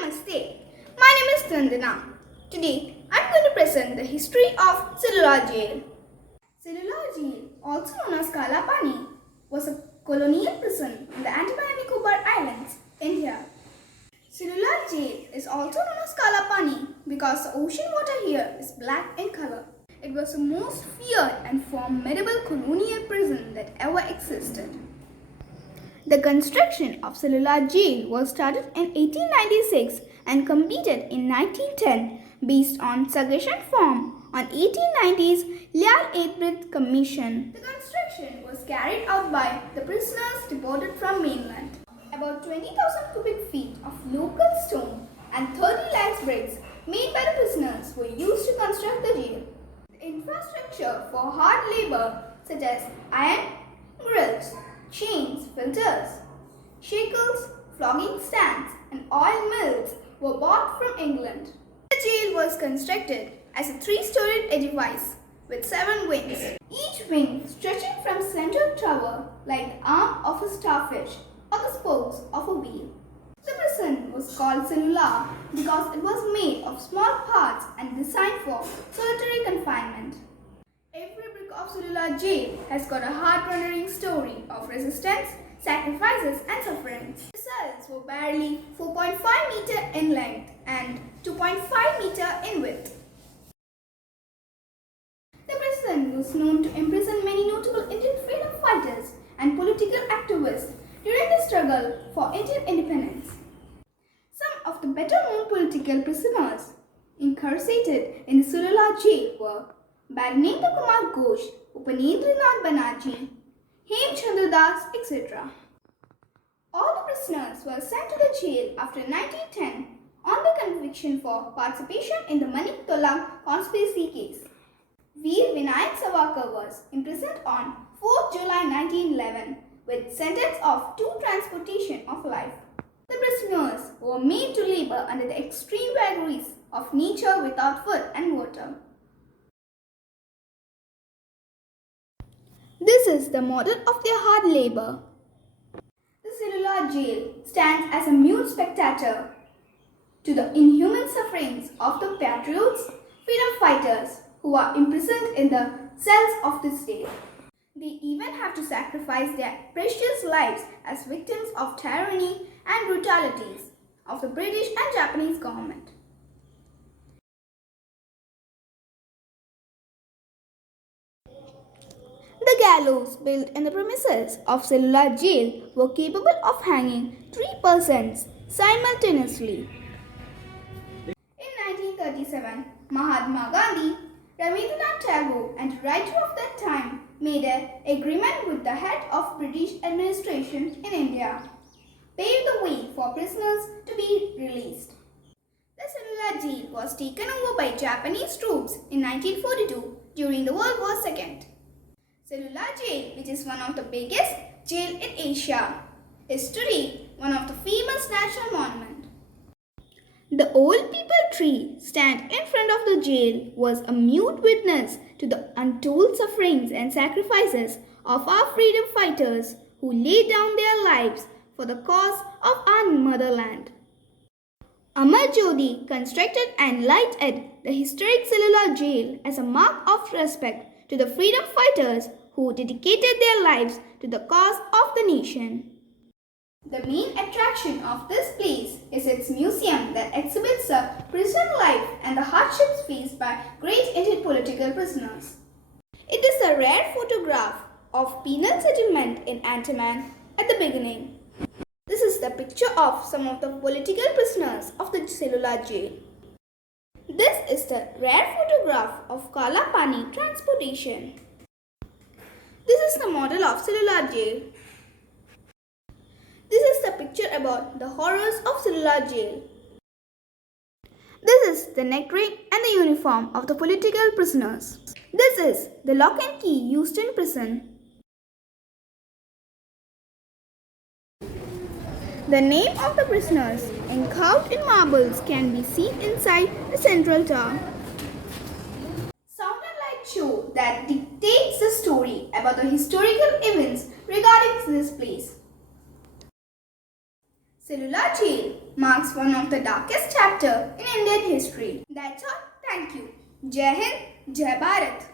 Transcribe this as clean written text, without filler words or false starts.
Namaste. My name is Tandana. Today I am going to present the history of Cellular Jail. Cellular Jail, also known as Kala Pani, was a colonial prison in the Andaman and Nicobar Islands, India. Cellular Jail is also known as Kala Pani because the ocean water here is black in color. It was the most feared and formidable colonial prison that ever existed. The construction of Cellular Jail was started in 1896 and completed in 1910 based on suggestion from on 1890's Lial 8th Commission. The construction was carried out by the prisoners deported from mainland. About 20,000 cubic feet of local stone and 30 lakhs bricks made by the prisoners were used to construct the jail. The infrastructure for hard labor such as iron grills, chains, filters, shackles, flogging stands and oil mills were bought from England. The jail was constructed as a three-storied edifice with 7 wings, each wing stretching from central tower like the arm of a starfish or the spokes of a wheel. The prison was called Cellular because it was made of small parts and designed for solitary confinement. Every brick of Cellular Jail has got a heart-rending story of resistance, sacrifices and sufferings. The cells were barely 4.5 meter in length and 2.5 meter in width. The prison was known to imprison many notable Indian freedom fighters and political activists during the struggle for Indian independence. Some of the better-known political prisoners incarcerated in the Cellular Jail were Baranendra Kumar Ghosh, Upayendranath Banerjee, Hemchandra Das, etc. All the prisoners were sent to the jail after 1910 on the conviction for participation in the Manik Tolak conspiracy case. Veer Vinayak Savarkar was imprisoned on 4th July 1911 with sentence of 2 transportation of life. The prisoners were made to labor under the extreme vagaries of nature without food and water. This is the model of their hard labor. The Cellular Jail stands as a mute spectator to the inhuman sufferings of the patriots, freedom fighters who are imprisoned in the cells of this jail. They even have to sacrifice their precious lives as victims of tyranny and brutalities of the British and Japanese government. The gallows built in the premises of Cellular Jail were capable of hanging 3 persons simultaneously. In 1937, Mahatma Gandhi, Rabindranath Tagore and writer of that time made an agreement with the head of British administration in India, paved the way for prisoners to be released. The Cellular Jail was taken over by Japanese troops in 1942 during the World War II. Cellular Jail, which is one of the biggest jail in Asia, is today one of the famous national monuments. The old people tree stand in front of the jail was a mute witness to the untold sufferings and sacrifices of our freedom fighters who laid down their lives for the cause of our motherland. Amar Jyoti constructed and lighted the historic Cellular Jail as a mark of respect to the freedom fighters who dedicated their lives to the cause of the nation. The main attraction of this place is its museum that exhibits the prison life and the hardships faced by great Indian political prisoners. It is a rare photograph of penal settlement in Andaman at the beginning. This is the picture of some of the political prisoners of the Cellular Jail. This is the rare photograph of Kala Pani transportation. This is the model of Cellular Jail. This is the picture about the horrors of Cellular Jail. This is the neck ring and the uniform of the political prisoners. This is the lock and key used in prison. The name of the prisoners, encarved in marbles, can be seen inside the central tower. Sound and light show that dictates the story about the historical events regarding this place. Cellular Jail marks one of the darkest chapters in Indian history. That's all. Thank you. Jai Hind, Jai Bharat.